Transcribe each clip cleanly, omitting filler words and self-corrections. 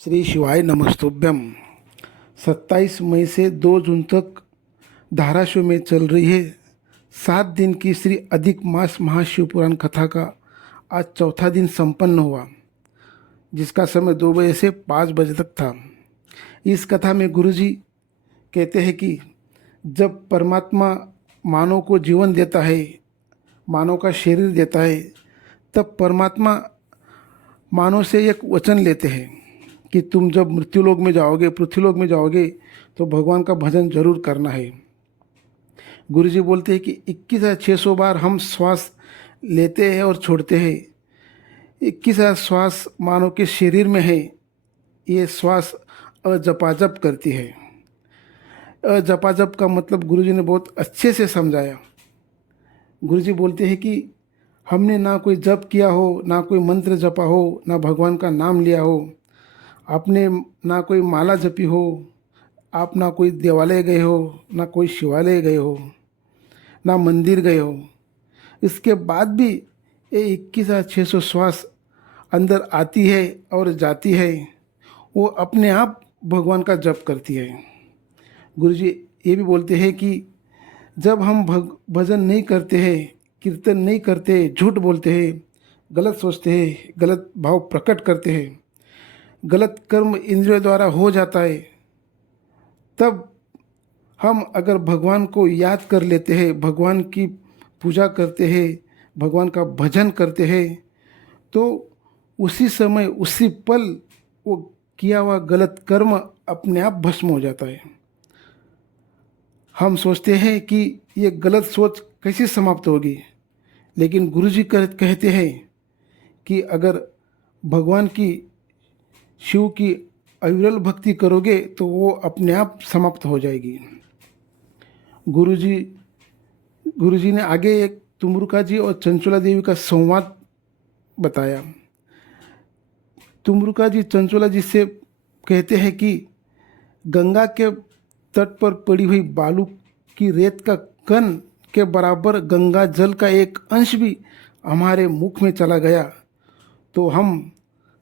श्री शिवाय नमस्तुभ्यम। 27 मई से 2 जून तक धाराशिव में चल रही है 7 दिन की श्री अधिक मास महाशिवपुराण कथा का आज चौथा दिन संपन्न हुआ, जिसका समय 2 बजे से 5 बजे तक था। इस कथा में गुरुजी कहते हैं कि जब परमात्मा मानव को जीवन देता है, मानव का शरीर देता है, तब परमात्मा मानव से एक वचन लेते हैं कि तुम जब मृत्युलोक में जाओगे, पृथ्वीलोक में जाओगे, तो भगवान का भजन जरूर करना है। गुरुजी बोलते हैं कि 21,600 बार हम श्वास लेते हैं और छोड़ते हैं। 21,000 श्वास मानव के शरीर में है। ये श्वास अजपाजप करती है। अजपाजप का मतलब गुरुजी ने बहुत अच्छे से समझाया। गुरुजी बोलते हैं कि हमने ना कोई जप किया हो, ना कोई मंत्र जपा हो, ना भगवान का नाम लिया हो, आपने ना कोई माला जपी हो, आप ना कोई देवालय गए हो, ना कोई शिवालय गए हो, ना मंदिर गए हो, इसके बाद भी ये 21,600 श्वास अंदर आती है और जाती है, वो अपने आप भगवान का जप करती है। गुरुजी ये भी बोलते हैं कि जब हम भजन नहीं करते हैं, कीर्तन नहीं करते, झूठ बोलते हैं, गलत सोचते हैं, गलत भाव प्रकट करते हैं, गलत कर्म इंद्रियों द्वारा हो जाता है, तब हम अगर भगवान को याद कर लेते हैं, भगवान की पूजा करते हैं, भगवान का भजन करते हैं, तो उसी समय उसी पल वो किया हुआ गलत कर्म अपने आप भस्म हो जाता है। हम सोचते हैं कि ये गलत सोच कैसे समाप्त होगी, लेकिन गुरुजी कहते हैं कि अगर भगवान की, शिव की अविरल भक्ति करोगे तो वो अपने आप समाप्त हो जाएगी। गुरुजी ने आगे एक तुम्रुका जी और चंचुला देवी का संवाद बताया। तुम्रुका जी चंचुला जी से कहते हैं कि गंगा के तट पर पड़ी हुई बालू की रेत का कण के बराबर गंगा जल का एक अंश भी हमारे मुख में चला गया तो हम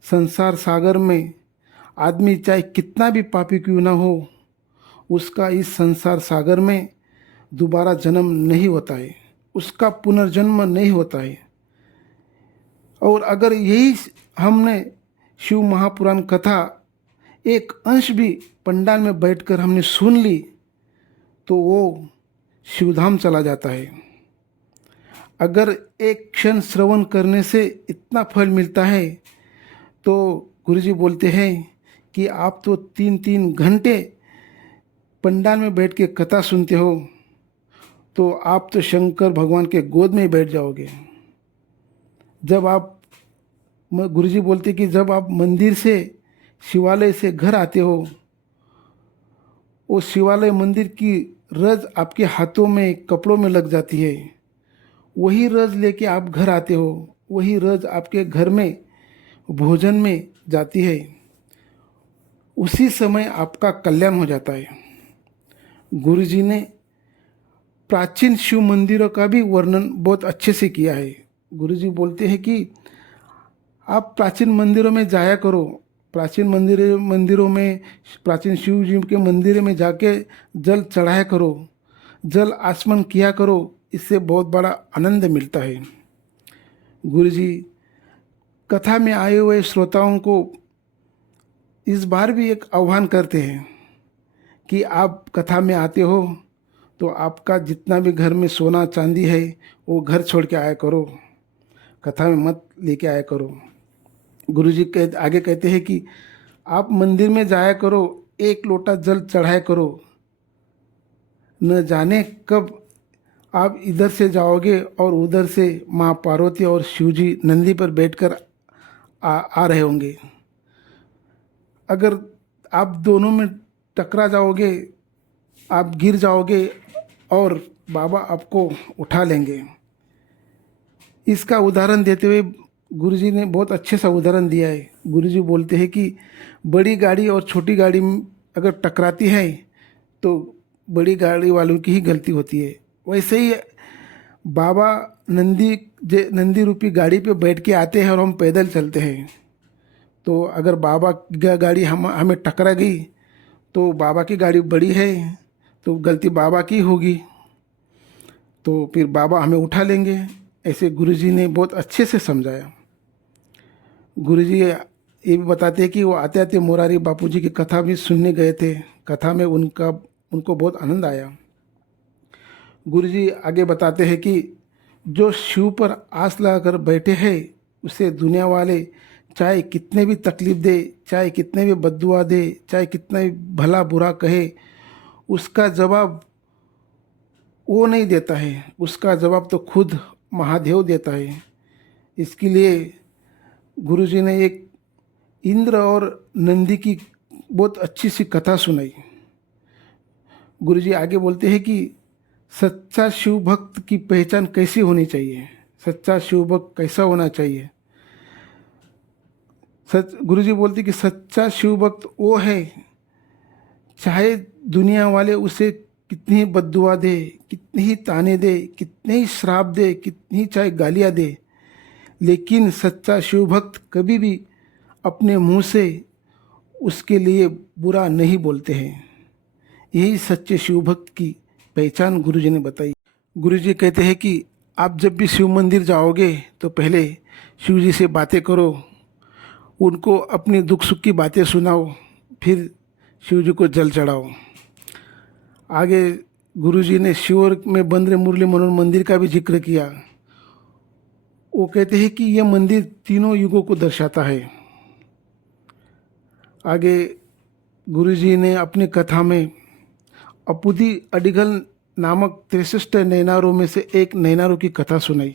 संसार सागर में, आदमी चाहे कितना भी पापी क्यों ना हो, उसका इस संसार सागर में दोबारा जन्म नहीं होता है, उसका पुनर्जन्म नहीं होता है। और अगर यही हमने शिव महापुराण कथा एक अंश भी पंडाल में बैठकर हमने सुन ली तो वो शिवधाम चला जाता है। अगर एक क्षण श्रवण करने से इतना फल मिलता है तो गुरुजी बोलते हैं कि आप तो 3-3 घंटे पंडाल में बैठ के कथा सुनते हो तो आप तो शंकर भगवान के गोद में ही बैठ जाओगे। जब आप, गुरुजी बोलते कि जब आप मंदिर से, शिवालय से घर आते हो, वो शिवालय मंदिर की रज आपके हाथों में, कपड़ों में लग जाती है। वही रज लेके आप घर आते हो, वही रज आपके घर में भोजन में जाती है। उसी समय आपका कल्याण हो जाता है। गुरुजी ने प्राचीन शिव मंदिरों का भी वर्णन बहुत अच्छे से किया है। गुरुजी बोलते हैं कि आप प्राचीन मंदिरों में जाया करो, प्राचीन मंदिरों में, प्राचीन शिव जी के मंदिर में जाके जल चढ़ाया करो, जल आचमन किया करो, इससे बहुत बड़ा आनंद मिलता है। गुरुजी कथा में आए हुए श्रोताओं को इस बार भी एक आह्वान करते हैं कि आप कथा में आते हो तो आपका जितना भी घर में सोना चांदी है वो घर छोड़ के आया करो, कथा में मत लेके आया करो। गुरुजी आगे कहते हैं कि आप मंदिर में जाया करो, एक लोटा जल चढ़ाया करो, न जाने कब आप इधर से जाओगे और उधर से माँ पार्वती और शिवजी नंदी पर बैठकर आ रहे होंगे। अगर आप दोनों में टकरा जाओगे, आप गिर जाओगे और बाबा आपको उठा लेंगे। इसका उदाहरण देते हुए गुरुजी ने बहुत अच्छे सा उदाहरण दिया है। गुरुजी बोलते हैं कि बड़ी गाड़ी और छोटी गाड़ी अगर टकराती है तो बड़ी गाड़ी वालों की ही गलती होती है। वैसे ही बाबा नंदी रूपी गाड़ी पे बैठ के आते हैं और हम पैदल चलते हैं तो अगर बाबा की गाड़ी हमें टकरा गई तो बाबा की गाड़ी बड़ी है, तो गलती बाबा की होगी, तो फिर बाबा हमें उठा लेंगे। ऐसे गुरुजी ने बहुत अच्छे से समझाया। गुरुजी ये भी बताते हैं कि वो आते आते मोरारी बापूजी की कथा भी सुनने गए थे। कथा में उनको बहुत आनंद आया। गुरुजी आगे बताते हैं कि जो शिव पर आस लगाकर बैठे हैं उसे दुनिया वाले चाहे कितने भी तकलीफ दे, चाहे कितने भी बद्दुआ दे, चाहे कितना भी भला बुरा कहे, उसका जवाब वो नहीं देता है, उसका जवाब तो खुद महादेव देता है। इसके लिए गुरुजी ने एक इंद्र और नंदी की बहुत अच्छी सी कथा सुनाई। गुरुजी आगे बोलते हैं कि सच्चा शिव भक्त की पहचान कैसी होनी चाहिए, सच्चा शिव भक्त कैसा होना चाहिए। गुरुजी बोलते कि सच्चा शिव भक्त वो है, चाहे दुनिया वाले उसे कितनी ही बद्दुआ दे, कितनी ही ताने दे, कितने ही श्राप दे, कितनी ही चाहे गालियाँ दे, लेकिन सच्चा शिव भक्त कभी भी अपने मुंह से उसके लिए बुरा नहीं बोलते हैं। यही सच्चे शिव भक्त की पहचान गुरुजी ने बताई। गुरुजी कहते हैं कि आप जब भी शिव मंदिर जाओगे तो पहले शिव जी से बातें करो, उनको अपनी दुख सुख की बातें सुनाओ, फिर शिव जी को जल चढ़ाओ। आगे गुरुजी ने शिव में बंद्रे मुरली मनोहर मंदिर का भी जिक्र किया। वो कहते हैं कि यह मंदिर तीनों युगों को दर्शाता है। आगे गुरुजी ने अपनी कथा में अपुदी अडिगल नामक 63 नैनारों में से एक नैनारों की कथा सुनाई।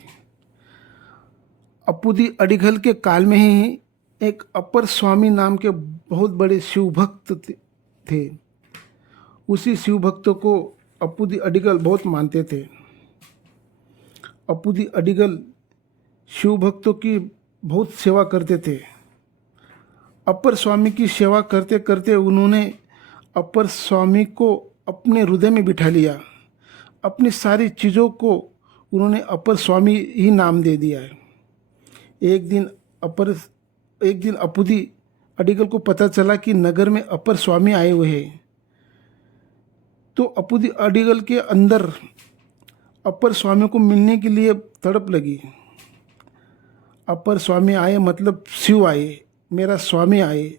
अपुदी अडिगल के काल में ही एक अपर स्वामी नाम के बहुत बड़े शिव भक्त थे। उसी शिव भक्तों को अपुदी अडिगल बहुत मानते थे। अपुदी अडिगल शिव भक्तों की बहुत सेवा करते थे। अपर स्वामी की सेवा करते करते उन्होंने अपर स्वामी को अपने हृदय में बिठा लिया। अपनी सारी चीज़ों को उन्होंने अपर स्वामी ही नाम दे दिया है। एक दिन अपुदी अडिगल को पता चला कि नगर में अपर स्वामी आए हुए हैं। तो अपुदी अडिगल के अंदर अपर स्वामी को मिलने के लिए तड़प लगी। अपर स्वामी आए मतलब शिव आए, मेरा स्वामी आए।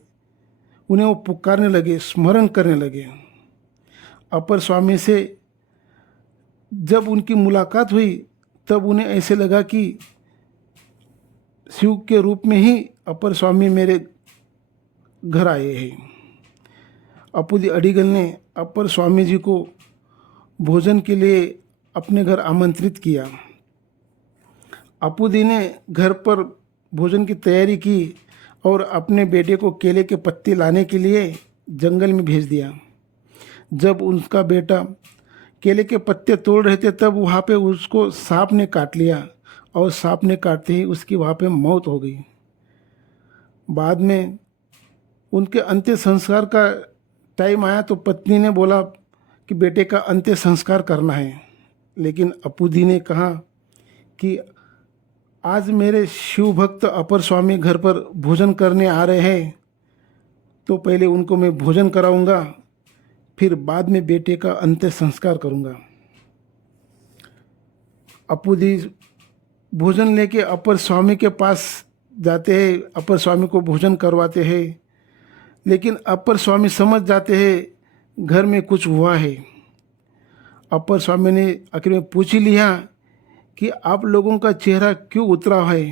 उन्हें वो पुकारने लगे, स्मरण करने लगे। अपर स्वामी से जब उनकी मुलाकात हुई तब उन्हें ऐसे लगा कि शिव के रूप में ही अपर स्वामी मेरे घर आए हैं। अपुदी अडिगल ने अपर स्वामी जी को भोजन के लिए अपने घर आमंत्रित किया। अपुदी ने घर पर भोजन की तैयारी की और अपने बेटे को केले के पत्ते लाने के लिए जंगल में भेज दिया। जब उनका बेटा केले के पत्ते तोड़ रहे थे तब वहाँ पे उसको सांप ने काट लिया और सांप ने काटते ही उसकी वहाँ पे मौत हो गई। बाद में उनके अंत्य संस्कार का टाइम आया तो पत्नी ने बोला कि बेटे का अंत्य संस्कार करना है, लेकिन अपुदी ने कहा कि आज मेरे शिव भक्त अपर स्वामी घर पर भोजन करने आ रहे हैं, तो पहले उनको मैं भोजन कराऊंगा, फिर बाद में बेटे का अंत्य संस्कार करूंगा। अपुदी भोजन लेके अपर स्वामी के पास जाते हैं, अपर स्वामी को भोजन करवाते हैं, लेकिन अपर स्वामी समझ जाते हैं घर में कुछ हुआ है। अपर स्वामी ने आखिर में पूछ ही लिया कि आप लोगों का चेहरा क्यों उतरा है।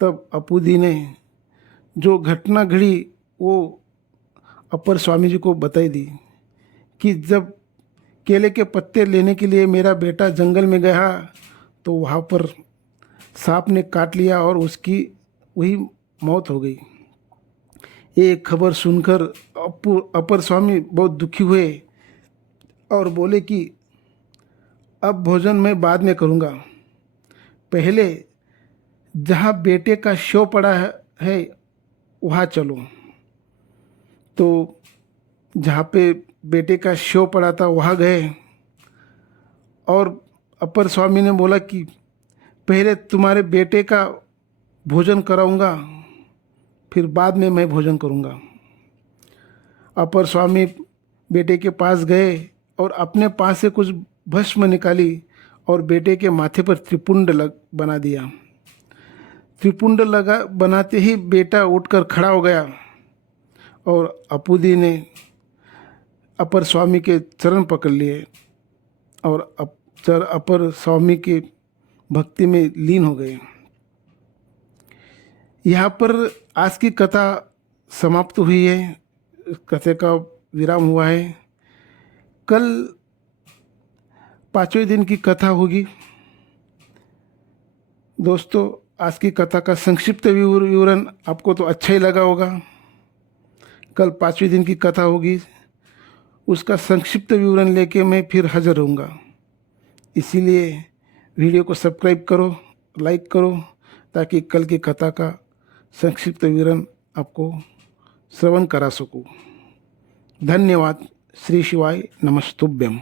तब अपुदी ने जो घटना घड़ी वो अपर स्वामी जी को बताई दी कि जब केले के पत्ते लेने के लिए मेरा बेटा जंगल में गया तो वहाँ पर सांप ने काट लिया और उसकी वही मौत हो गई। ये खबर सुनकर अपर स्वामी बहुत दुखी हुए और बोले कि अब भोजन मैं बाद में करूँगा, पहले जहाँ बेटे का शव पड़ा है वहाँ चलो। तो जहाँ पे बेटे का शव पड़ा था वहाँ गए और अपर स्वामी ने बोला कि पहले तुम्हारे बेटे का भोजन कराऊंगा, फिर बाद में मैं भोजन करूँगा। अपर स्वामी बेटे के पास गए और अपने पास से कुछ भस्म निकाली और बेटे के माथे पर त्रिपुंड बना दिया। त्रिपुंड बनाते ही बेटा उठकर खड़ा हो गया और अपूदी ने अपर स्वामी के चरण पकड़ लिए और अपर स्वामी की भक्ति में लीन हो गए। यहाँ पर आज की कथा समाप्त हुई है, कथा का विराम हुआ है। कल 5वें दिन की कथा होगी। दोस्तों, आज की कथा का संक्षिप्त विवरण आपको तो अच्छा ही लगा होगा। कल 5वें दिन की कथा होगी, उसका संक्षिप्त विवरण लेके मैं फिर हाजिर रहूँगा। इसीलिए वीडियो को सब्सक्राइब करो, लाइक करो, ताकि कल की कथा का संक्षिप्त विवरण आपको श्रवण करा सकूँ। धन्यवाद। श्री शिवाय नमस्तुभ्यम।